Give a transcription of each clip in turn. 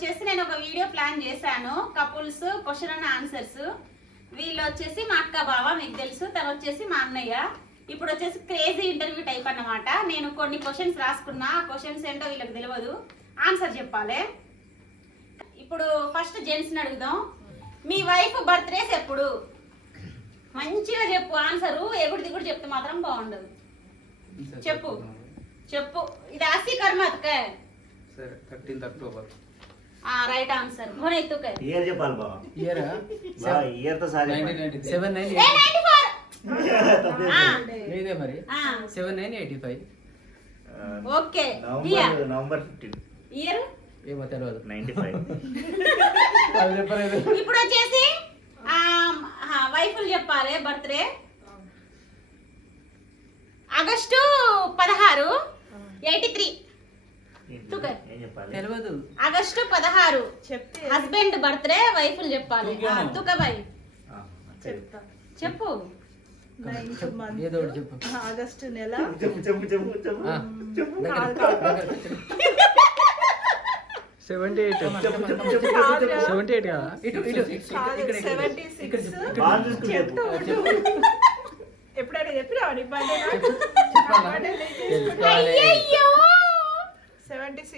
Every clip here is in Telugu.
వచ్చేసి నేను ఒక వీడియో ప్లాన్ చేశాను. Couples question and answers. వీళ్ళు వచ్చేసి మా అక్క బావ మీకు తెలుసు. తను వచ్చేసి మా అన్నయ్య. ఇప్పుడు వచ్చేసి క్రేజీ ఇంటర్వ్యూ టైప్ అన్నమాట. నేను కొన్ని క్వశ్చన్స్ రాసుకున్నా. ఆ క్వశ్చన్స్ ఏంటో వీళ్ళకి తెలియదు ఆన్సర్ చెప్పాలి. ఇప్పుడు ఫస్ట్ జెంట్స్ని అడుగుదాం. మీ వైఫ్ బర్త్డేస్ ఎప్పుడు? మంచిగా చెప్పు. ఆన్సరు ఎగుడు దిగుడు చెప్తే మాత్రం బాగుండదు. చెప్పు. చెప్పు. ఇది ఆసి సరే thirteenth October. Right answer Bhuvana ఎత్తుకే year చెప్పాలి బావ. ఇయర్ బావ ఇయర్తో sorry nineteen ninety seven nine ఏ 94 ఆ, మీదే మరి. ఆ, seven nine eighty five okay November year ఏమో తెలియదు నైన్టీ ఫైవ్ అది చెప్పలేదు. ఇప్పుడు వచ్చేసి వైఫులు చెప్పాలి బర్త్డే ఆగస్టు పదహారు ఎయిటీ త్రీ తెలియదు ఆగస్టు పదహారు. చెప్తే హస్బెండ్ బర్త్డే వైఫులు చెప్పాలి? తుకబాయ్ చెప్పు. ఆగస్టు నెల. చెప్పు చెప్పు చెప్పు చెప్పు ఆ. చెప్పు. కాదు, కాదు. Seventy eight. సెవెంటీ ఎయిట్ కదా? ఇటు ఇటు కాదు, 76. బాగా చూసుకుని చెప్తూ చెప్పు. ఉండు. ఎప్పుడైనా చెప్పినా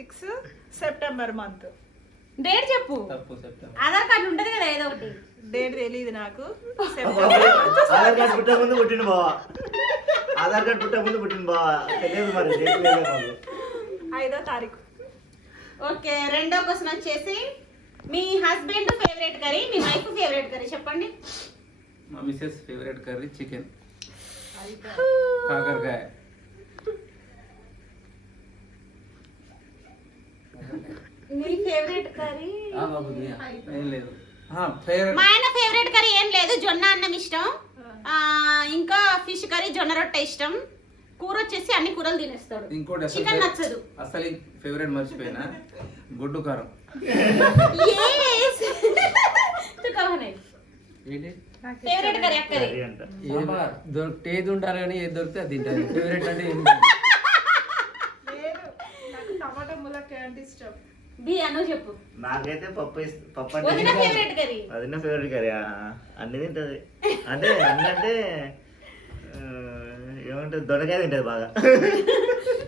సిక్స్ సెప్టెంబర్ మంత్ డేట్ చెప్పు. తప్పు సెప్టెంబర్ ఆధార్ కార్డు ఉంటది కదా ఏదో ఒకటి. డేట్ తెలియదు నాకు. ఆధార్ కార్డు పుట్టే ముందు పుట్టిండు బావ. ఆధార్ కార్డు పుట్టే ముందు పుట్టిండు బావ. తెలియదు మరి. ఐదో తారీఖు. ఓకే రెండో క్వశ్చన్ వచ్చేసి మీ హస్బెండ్ ఫేవరెట్ కర్రీ మీ వైఫ్ ఫేవరెట్ కర్రీ చెప్పండి. మా మిస్సెస్ ఫేవరెట్ కర్రీ చికెన్ కాకరకాయ. మీ ఫేవరెట్ కర్రీ ఆ బాబు దియా. ఏం లేదు. ఫేవరెట్ మా ఆయన ఫేవరెట్ కర్రీ ఏం లేదు జొన్న అన్నం ఇష్టం. ఆ, ఇంకా ఫిష్ కర్రీ జొన్న రొట్టె ఇష్టం. కూర వచ్చేసి అన్ని కూరలు తినేస్తాడు. ఇంకోటి అసలు చికెన్ నచ్చదు. అసలు ఫేవరెట్ మర్చిపోయినా? గుడ్డు కారం. ఫేవరెట్ కర్రీ అక్కది కర్రీ అంట. ఏది కానీ ఏది దొరికితే అది తింటారు. ఫేవరెట్ అంటే ఏం లేదు నాకు టమాటా ములక్కాయ అంటే ఇష్టం. బి అను చెప్పు. నాకైతే పప్పు పప్పు వదిన అంటే ఫేవరెట్ కర్రీ. అది నా ఫేవరెట్ కర్రీ అన్ని తింటది. అంటే అన్ని అంటే ఆ, ఏమంటది? దొండకాయ తింటది బాగా.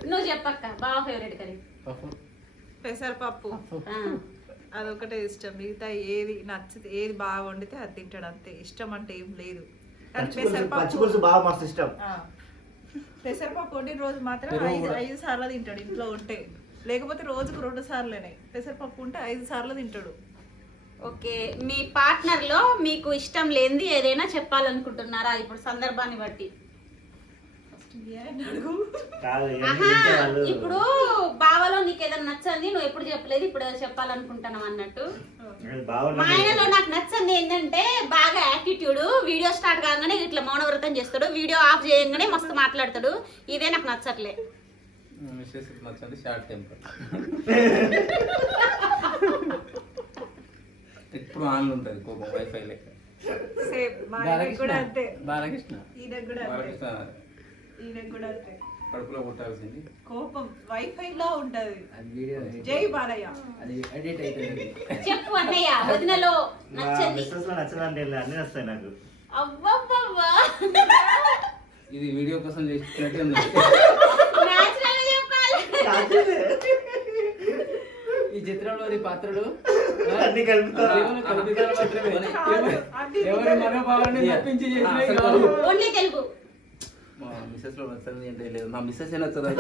నువ్వు చెప్పక్క బాగా ఫేవరెట్ కర్రీ. పప్పు. పెసరపప్పు. ఆ. అదొకటే ఇష్టం. మిగతా ఏది నచ్చితే ఏది బాగా వండితే అది తింటాడు అంతే. ఇష్టం అంటే ఏం లేదు. కానీ పెసరపప్పు బాగా మస్తు ఇష్టం. ఆ. పెసరపప్పు వండిన రోజు మాత్రం ఐదు. ఐదు సార్లు తింటాడు ఇంట్లో ఉంటే. లేకపోతే రోజుకు రెండు సార్లేనే. పెసరపప్పు ఉంటే ఐదు సార్లు తింటాడు. ఓకే మీ పార్ట్నర్లో మీకు ఇష్టం లేనిది ఏదైనా చెప్పాలనుకుంటున్నారా? ఇప్పుడు సందర్భాన్ని బట్టి. ఇప్పుడు బావలో నీకు ఏదైనా నచ్చంది నువ్వు ఎప్పుడు చెప్పలేదు ఇప్పుడు ఏదో చెప్పాలనుకుంటున్నావు అన్నట్టు. మా ఆయనలో నాకు నచ్చంది ఏంటంటే బాగా యాటిట్యూడ్ వీడియో స్టార్ట్ కాగానే ఇట్లా మౌనవ్రతం చేస్తాడు వీడియో ఆఫ్ చేయగానే మస్తు మాట్లాడతాడు. ఇదే నాకు నచ్చట్లే. మిస్సెస్ నచ్చండి షార్ట్ టెంపర్ ఎప్పుడు ఆన్లు ఉంటుంది కోపం వైఫై లెక్క. సేమ్ మా ఆయనకి కూడా అంతే. బాలకృష్ణ. ఈయనకు కూడా అంతే. బాలకృష్ణ. ఈయనకు కూడా అంతే. కడుపులో కొట్టాల్సింది. కోపం వైఫై లో ఉంటది. అది వీడియో జై బాలయ్య. అది ఎడిట్ అయిపోయింది. చెప్పు అన్నయ్య వదినలో మిస్సెస్లో నచ్చదంటే అన్ని నచ్చాయి నాకు. అవ్వవ్వవ్వా ఇది వీడియో కోసం చేసినట్టు ఉంది. ఈ చిత్రంలోని పాత్రలు. అన్ని కలుపుతారు కేవలం కల్పితాలు మాత్రమే. కాదు, అది ఎవరి మనోభావాన్ని నొప్పించి చేసినవి కాదు. ఓన్లీ తెలుగు. మా మిస్సెస్లో నచ్చంది అంటే లేదు మా మిస్సెస్ ఏ నచ్చదు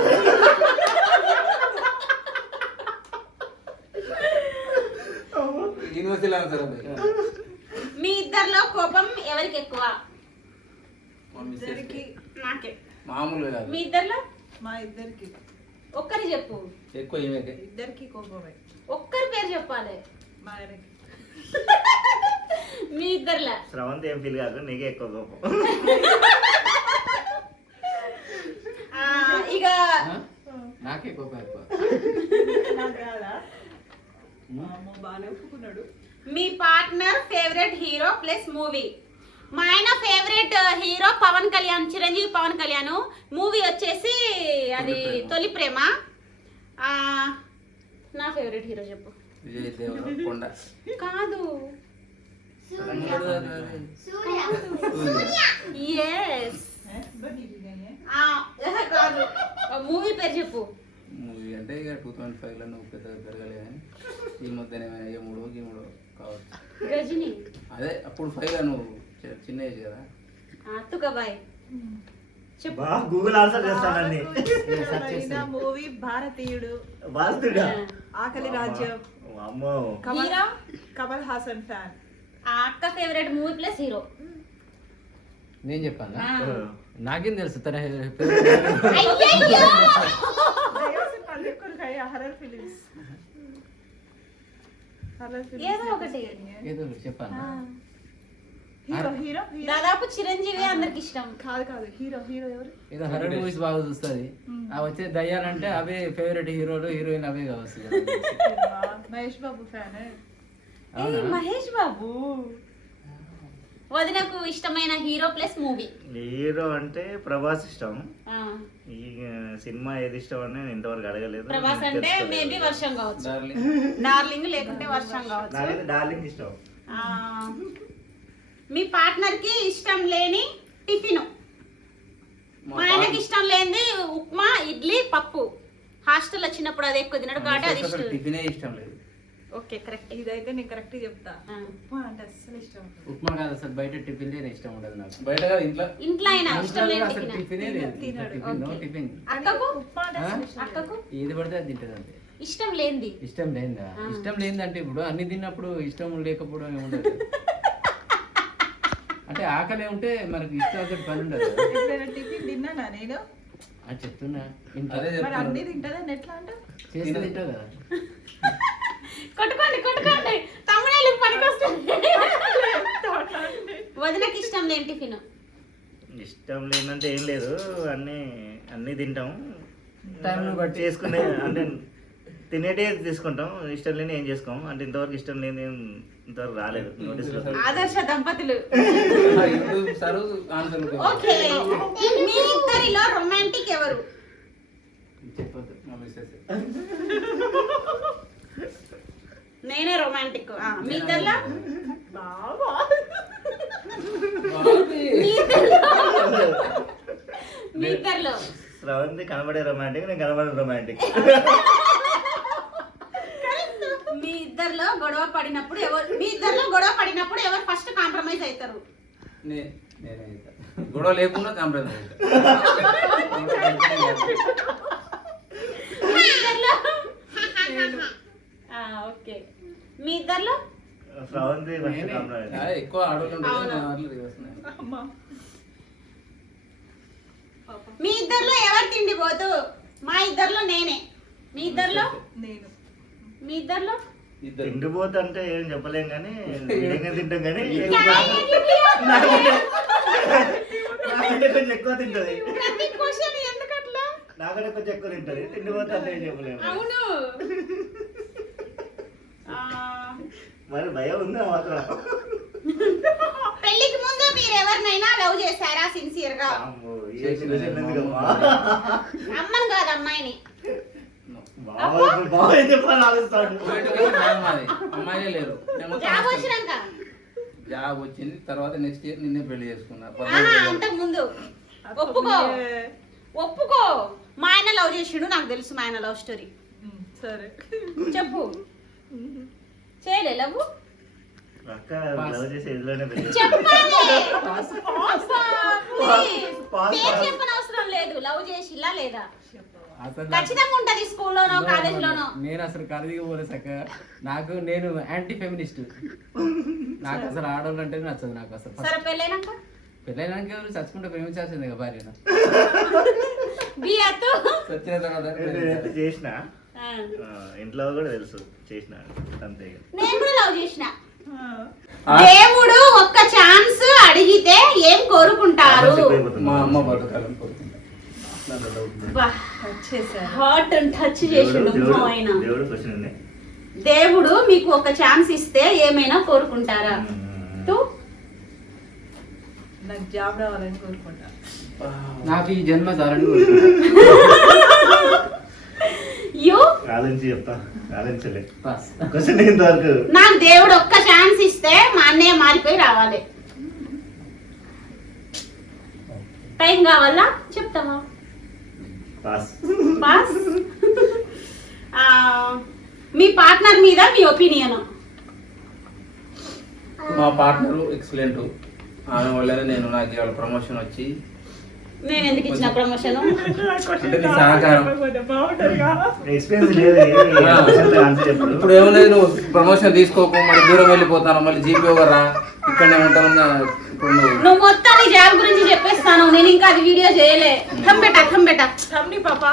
యూనివర్సిటీలో అది. మీ ఇద్దరిలో కోపం ఎవరికి ఎక్కువ? మా మిస్సెస్ ఇద్దరికి నాకే. మామూలుగా మీ ఇద్దరిలో? మా ఇద్దరికి. ఒక్కరి చెప్పు. ఎక్కువ ఇద్దరికి కోపమే. ఒక్కరి పేరు చెప్పాలి. మా ఆయనకి మీ ఇద్దరిలో. స్రవంతి ఏం ఫీల్ కాదు నీకే ఎక్కువ కోపం. ఆ, ఇక ఆ? నాకే కోపం ఎక్కువ. నాకు కాదా మా అమ్మ బాగానే ఒప్పుకున్నాడు. మీ partner favourite hero plus movie. మా ఆయన favourite hero Pawan Kalyan Chiranjeevi Pawan Kalyan. Movie వచ్చేసి అది తొలి ప్రేమ. నా ఫేవరెట్ హీరో చెప్పు. విజయ్ దేవరకొండ కాదు. మూవీ పేరు చెప్పు. మూవీ అంటే ఇక టూ థౌసండ్ ఫైవ్లో నువ్వు పెద్ద పెరగలే కానీ ఈ మధ్యనే ఏ మూడో ఈ మూడో కావచ్చు. గజని అదే అప్పుడు ఫైవ్లో నువ్వు? చిన్న ఏజ్ కదా? బా గూగుల్ ఆన్సర్ చేస్తానండి మూవీ భారతీయుడు. ఆకలి రాజ్యం. అమ్మో కమల్ హీరో? కమల్ హాసన్ ఫ్యాన్. ఆ అక్క ఫేవరెట్ మూవీ ప్లస్ హీరో నేను చెప్పాను. నాకేం తెలుసు తన ఏదో ఒకటి. ఏదో చెప్పాను హీరో హీరో దాదాపు చిరంజీవి అందరికి ఇష్టం. కాదు కాదు. హీరో హీరో ఎవరు? ఏదో హర్రర్ మూవీస్ బాగా చూస్తుంది. ఆ వచ్చే దయ్యాలంటే అవే ఫేవరెట్ హీరోలు హీరోయిన్ అవే కావచ్చు మహేష్ బాబు ఫ్యాన్. మహేష్ బాబు. వదినకు ఇష్టమైన హీరో ప్లస్ మూవీ. హీరో అంటే ప్రభాస్ ఇష్టం. ఈ సినిమా ఏది ఇష్టం అని నేను ఇంతవరకు అడగలేదు. ప్రభాస్ అంటే. మేబీ వర్షం కావచ్చు. డార్లింగ్ డార్లింగ్ లేకుంటే వర్షం కావచ్చు. డార్లింగ్ ఇష్టం. ఆ, మీ పార్ట్నర్కి ఇష్టం లేని టిఫిన్. మా ఆయనకి ఇష్టం లేనిది ఉప్మా ఇడ్లీ పప్పు. హాస్టల్ వచ్చినప్పుడు అది ఎక్కువ తినడు కాబట్టి అది ఇష్టం టిఫినే ఇష్టం లేదు. Okay correct. ఇదైతే నేను కరెక్ట్ చెప్తా. ఉప్మా అంటే అస్సలు ఇష్టం ఉండదు. ఉప్మా కాదు అసలు బయట టిఫిన్ లేని ఇష్టం ఉండదు నాకు. బయట కాదు ఇంట్లో. ఇంట్లో అయినా ఇష్టం లేని అసలు టిఫిన్? టిఫినే లేదు. Tiffin no okay. టిఫిన్. అక్కకు ఉప్మా అంటే అసలు ఇష్టం లేదు. అక్కకు ఏది పడితే అది తింటది అంతే. ఇష్టం లేనిది. ఇష్టం లేనిదా. ఇష్టం లేనిదంటే ఇప్పుడు అన్ని తిన్నప్పుడు ఇష్టం లేకపోవడం ఏముండదు. అంటే ఆకలి ఉంటే మనకి ఇష్టం ఒకటి పని ఉండదు. ఎప్పుడైనా టిఫిన్ తిన్నానా నేను? అది చెప్తున్నా. మరి అన్ని తింటదని ఎట్లా అంట? చేస్తే తింటావు కదా. కొట్టుకోండి కొట్టుకోండి. తమ్ముళ్ళు పనికొస్తుంది. వదినకి ఇష్టం లేని టిఫిన్. ఇష్టం లేదంటే ఏం లేదు. అన్ని అన్ని తింటాం. ని బట్టి. చేసుకునే అంటే తినేటే తీసుకుంటాం. ఇష్టం లేని ఏం చేసుకోం. అంటే ఇంతవరకు ఇష్టం లేని ఏం ఇంతవరకు రాలేదు. నోటీస్ ఆదర్శ దంపతులు. ఓకే. మీ ఇద్దరిలో రొమాంటిక్ ఎవరు? నేనే రొమాంటిక్ మీ ఇద్దరిలో? బాబా మీ ఇద్దరిలో? మీ ఇద్దరిలో? శ్రవంతి కనబడే రొమాంటిక్ నేను కనబడే రొమాంటిక్ మీ ఇద్దరిలో గొడవ పడినప్పుడు ఎవరు మీ ఇద్దరిలో గొడవ పడినప్పుడు ఎవరు ఫస్ట్ కాంప్రమైజ్ అవుతారు? నే- నేనే అవుతా. గొడవ లేకుండా కాంప్రమైజ్ ఓకే. మీ ఇద్దరిలో? ఎక్కువ మీ ఇద్దరిలో ఎవరు తిండి పోతు మా ఇద్దరిలో నేనే. మీ ఇద్దరిలో? నేను. మీ ఇద్దరిలో? ఇద్దరు తిండిపోతే అంటే ఏం చెప్పలేం కానీ విడిగా తింటాం కానీ నాకంటే కొంచెం ఎక్కువ తింటది. నాకంటే కొంచెం ఎక్కువ తింటది. తిండిపోతే అంటే ఏం చెప్పలేము అవును. ఆ, మరి భయం ఉంది మాత్రం? పెళ్ళికి ముందు మీరు ఎవరినైనా లవ్ చేశారా? సిన్సియర్గా? అమ్మని కాదు అమ్మాయిని. అమ్మాయిలే లేరు. జాబ్ వచ్చింది తర్వాత నెక్స్ట్ ఇయర్ నిన్నే పెళ్ళి చేసుకున్నా. ముందు ఒప్పుకో. ఒప్పుకో. మా ఆయన లవ్ చేసిండు నాకు తెలుసు మా ఆయన లవ్ స్టోరీ. సరే. చెప్పు. చేయలే లవ్. చెప్పనవసరం లేదు. లవ్ చేసిలా లేదా? ఖచ్చితంగా ఉంటది స్కూల్లోనో No, కాలేజీలోనో. నేను అసలు కాలేజీకి పోలే చక్కగా నాకు నేను యాంటీ ఫెమినిస్ట్ నాకు అసలు ఆడవాళ్ళు అంటే నచ్చదు నాకు అసలు సరే పెళ్ళైనాక? పెళ్ళైనాక ఎవరు చచ్చుకుంటే ప్రేమించాల్సిందే కదా తర్వాత నేనైతే చేసిన. ఇంట్లో కూడా తెలుసు చేసిన అంతే ఇక. నేను కూడా లవ్ చేసిన. ఆ, దేవుడు ఒక్క ఛాన్స్ అడిగితే ఏం కోరుకుంటారు. మా అమ్మ బతకాలని కోరుకుంటా హార్ట్ టచ్ దేవుడు చేసిండు దేవుడు ఆయన. మీకు ఒక ఛాన్స్ ఇస్తే ఏమైనా కోరుకుంటారా? నాకు జాబ్ రావాలని కోరుకుంటా. నాకు ఈ జన్మ నాకు దేవుడు ఒక్క ఛాన్స్ ఇస్తే మా అన్నయ్య మారిపోయి రావాలి. టైం కావాలా? చెప్తావా? పాస్ బాస్ ఆ, మీ పార్ట్నర్ మీద మీ ఒపీనియన్ మా పార్ట్నర్ ఎక్సలెంట్ ఆమె వల్లనే నేను నాకు ఇవాళ ప్రమోషన్ వచ్చి నేను ఎందుకు ఇచ్చిన ప్రమోషన్ ఇప్పుడు ఏమున్నది నువ్వు ప్రమోషన్ తీసుకోకు మళ్ళీ దూరం వెళ్ళిపోతాను మళ్ళీ జీపీ రా ఇక్కడనే ఉంటాను నువ్వు. మొత్తం నీ జాబ్ గురించి చెప్పేస్తాను. నేను ఇంకా అది వీడియో చేయలే. కంబెట కంబెట తమ్ని పాప.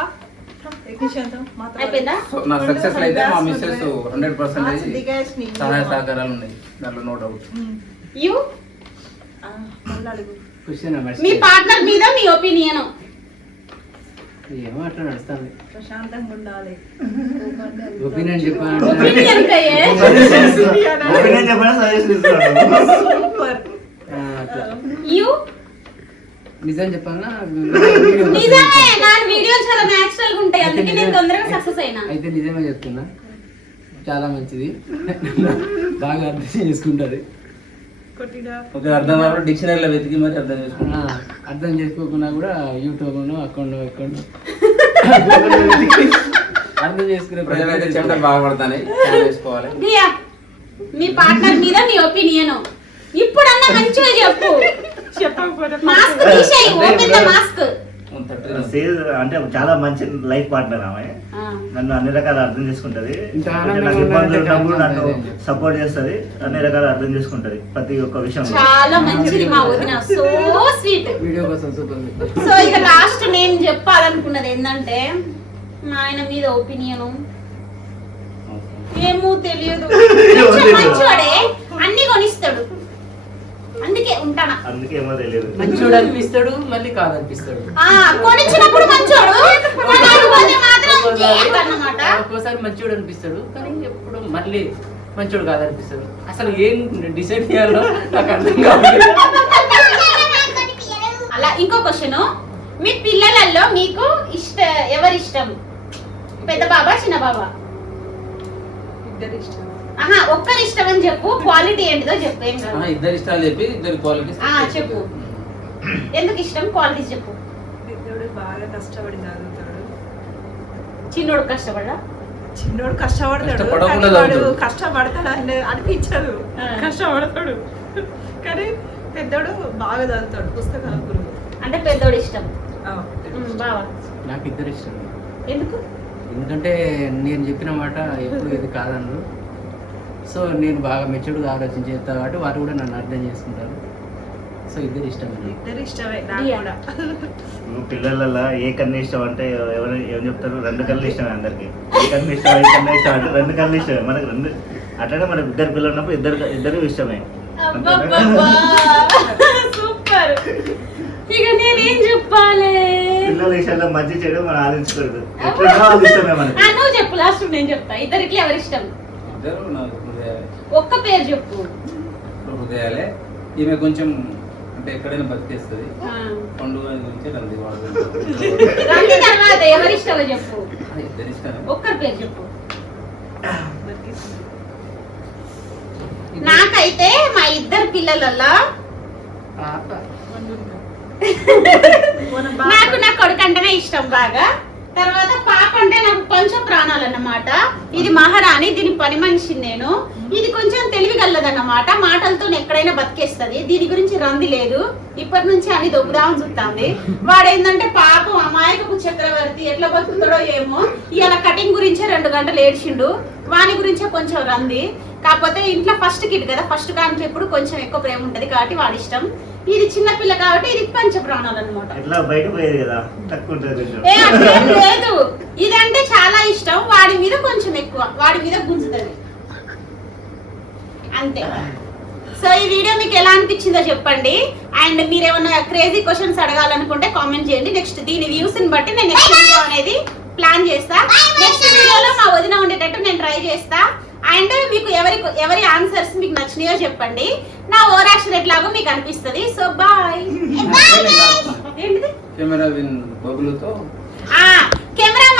ఎక్కించేద్దాం మాతో అయిపోయిందా? సో నా సక్సెస్ అయితే మా మిస్సెస్ హండ్రెడ్ పర్సెంటేజ్ నీ- సహాయ సహకారాలు ఉన్నాయి. దాంట్లో నో డౌట్. యు మీ పార్ట్నర్ మీద మీ ఒపీనియన్ ఏమో అట్లా నడుస్తుంది. ప్రశాంతంగా ఉండాలి. ఒపీనియన్ సజెషన్ సూపర్ యు నిజం చెప్పాలన్నా నిజమే నా వీడియోలు చాలా నేచురల్గా ఉంటాయి. అందుకే నేను తొందరగా సక్సెస్ అయినా. అయితే నిజమే చెప్తున్నా. చాలా మంచిది. బాగా అర్థం చేసుకుంటది కొట్టిడా ఓకే అర్థం డిక్షనరీలో వెతికి మరి అర్థం చేసుకున్నా అర్థం చేసుకోకుండా కూడా యూట్యూబ్ అకౌంట్ అకౌంట్ అర్థం చేసుకునే ప్రజలైతే చెమటలు బాగా పడతాయి చాలా వేసుకోవాలి. దియా మీ పార్ట్నర్ మీద మీ ఒపీనియన్. ఇప్పుడన్నా మంచిగా చెప్పు. చెప్పకపోతే మాస్క్ తీసేయి ఓపెన్ ద మాస్క్. సేల్ అంటే చాలా మంచి లైఫ్ పార్ట్నర్ ఆమె. నన్ను అన్ని రకాల అర్థం చేసుకుంటది. నాకు ఇబ్బందులు ఉన్నప్పుడు నన్ను. సపోర్ట్ చేస్తది. అన్ని రకాల అర్థం చేసుకుంటది ప్రతి ఒక్క విషయంలో. చాలా మంచిది మా వదిన. సో స్వీట్ వీడియో కోసం సూపర్ సో ఇక లాస్ట్ నేను చెప్పాలనుకున్నది ఏంటంటే మా ఆయన మీద ఒపీనియన్ ఏమో తెలియదు. మంచివాడే అన్ని కొనిస్తాడు. అందుకే ఉంటానా? అందుకే ఏమో తెలియదు. మంచోడు అనిపిస్తాడు మళ్ళీ కాదనిపిస్తాడు. ఆ కొనిచ్చినప్పుడు మంచోడు. కొనకపోతే మాత్రం అన్నమాట ఒక్కోసారి మంచోడు అనిపిస్తాడు కానీ ఎప్పుడు మళ్ళీ మంచోడు కాదనిపిస్తాడు. అసలు ఏం డిసైడ్ చేయాలో నాకు అర్థం కావాలి అలా ఇంకో క్వశ్చన్. మీ పిల్లలలో మీకు ఇష్ట ఎవరి ఇష్టం పెద్ద బాబా చిన్న బాబా? ఇద్దరు ఇష్టం ఆహా ఒక్కరి ఇష్టం అని చెప్పు. క్వాలిటీ ఏంటిదో చెప్పు ఏం కాదు. ఇద్దరు ఇష్టాలు చెప్పి ఇద్దరు క్వాలిటీస్ ఆ, చెప్పు. ఎందుకు ఇష్టం? క్వాలిటీస్ చెప్పు. పెద్దోడు బాగా కష్టపడి చదువుతాడు. చిన్నోడు కష్టపడా చిన్నోడు కష్టపడతాడు. కానీ వాడు. కష్టపడతాడు అని అనిపించదు. కష్టపడతాడు. కానీ పెద్దోడు బాగా చదువుతాడు పుస్తకాల గురువు అంటే పెద్దోడు ఇష్టం. బావా. నాకు ఇద్దరు ఇష్టం. ఎందుకు? ఎందుకంటే నేను చెప్పిన మాట ఎప్పుడు ఇది కాదన్నారు సో నేను బాగా మెచ్యూర్డ్గా ఆలోచన చేస్తా కాబట్టి వారు కూడా నన్ను అర్థం చేసుకుంటారు. సో ఇద్దరు ఇష్టం అండి ఇద్దరు ఇష్టమే నాకు. కూడా. పిల్లలలో ఏ కన్ను ఇష్టం అంటే ఎవరు ఏం చెప్తారు? రెండు కళ్ళు ఇష్టమే అందరికి. ఏ కన్ను ఇష్టం ఏ కన్ను ఇష్టం అంటే రెండు కళ్ళు ఇష్టమే. మనకు రెండు అట్లనే మనకు ఇద్దరు పిల్లలు ఉన్నప్పుడు ఇద్దరు ఇద్దరు ఇష్టమే. సూపర్. ఇక నేనేం చెప్పాలి? పిల్లల విషయాల్లో మంచి చెడు మనం ఆలోచించకూడదు. ఎట్లా ఇష్టమే మనకి. నువ్వు చెప్పు లాస్ట్ నేను చెప్తా. ఇద్దరికి ఎవరి ఇష్టం ఇద్దరు నాకు ఒక్క పేరు చెప్పు. హృదయాలే. ఈమె కొంచెం అంటే ఎక్కడైనా బతికేస్తుంది. ఆ. పండుగ గురించి రంది వాడు రండి తర్వాత ఎవరి ఇష్టమో చెప్పు ఒక్కరి పేరు చెప్పు. నాకైతే మా ఇద్దరు పిల్లలలో నాకు నా కొడుకు అంటేనే ఇష్టం బాగా. తర్వాత పాప అంటే నాకు కొంచెం ప్రాణాలు అన్నమాట ఇది మహారాణి దీని పని మనిషి నేను. ఇది కొంచెం తెలివి కలదన్నమాట మాటలతో ఎక్కడైనా బతికేస్తుంది. దీని గురించి రంది లేదు. ఇప్పటి నుంచి అని దొబ్బుదామని చూస్తుంది. వాడేందంటే పాపం అమాయకపు చక్రవర్తి ఎట్లా బతుకుతాడో ఏమో. ఇవాళ కటింగ్ గురించే రెండు గంటలు ఏడ్చిండు. వాని గురించే కొంచెం రంది. కాకపోతే ఇంట్లో ఫస్ట్ కిడ్ కదా. ఫస్ట్ కానికి ఎప్పుడు కొంచెం ఎక్కువ ప్రేమ ఉంటది కాబట్టి వాడి ఇష్టం ఇది చిన్న పిల్ల కాబట్టి ఇది పంచ ప్రాణాలు అనమాట ఎట్లా బయట పోయేది కదా? తక్కువ లేదు. ఇదంటే చాలా ఇష్టం. వాడి మీద కొంచెం ఎక్కువ. వాడి మీద గుంజుతుంది. అంతే. సో ఈ వీడియో మీకు ఎలా అనిపించిందో చెప్పండి. అండ్ మీరు ఏమైనా క్రేజీ క్వశ్చన్స్ అడగాలనుకుంటే కామెంట్ చేయండి. నెక్స్ట్ దీని వ్యూస్ని బట్టి నేను నెక్స్ట్ వీడియో అనేది ప్లాన్ చేస్తా. నెక్స్ట్ వీడియోలో మా వదిన ఉండేటట్టు నేను ట్రై చేస్తా. అండ్ మీకు ఎవరి ఎవరి ఆన్సర్స్ మీకు నచ్చినాయో చెప్పండి. నా ఓవర్ యాక్షన్ ఎట్లాగో మీకు అనిపిస్తుంది. సో బాయ్ కెమెరా బబులతో. ఆ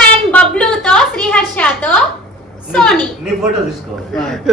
మ్యాన్ అండ్ బబ్లుతో శ్రీహర్షతో సోని. నీ ఫోటో తీసుకో.